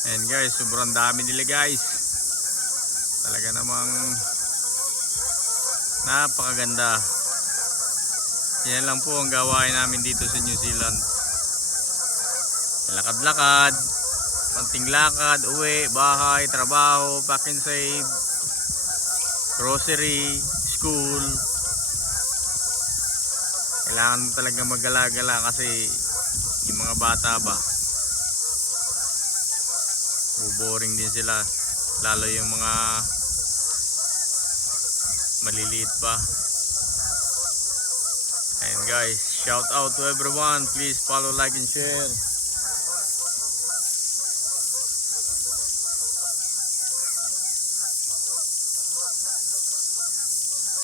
Ayan guys, sobrang dami nila guys. Talaga namang napakaganda. Yan lang po ang gawain namin dito sa New Zealand. Lakad-lakad, konting lakad, uwi, bahay, trabaho, pack and save, grocery, school. Kailangan mo talaga maggala-gala kasi yung mga bata ba, boring din sila, lalo yung mga maliliit pa. And guys, shout out to everyone, please follow, like and share.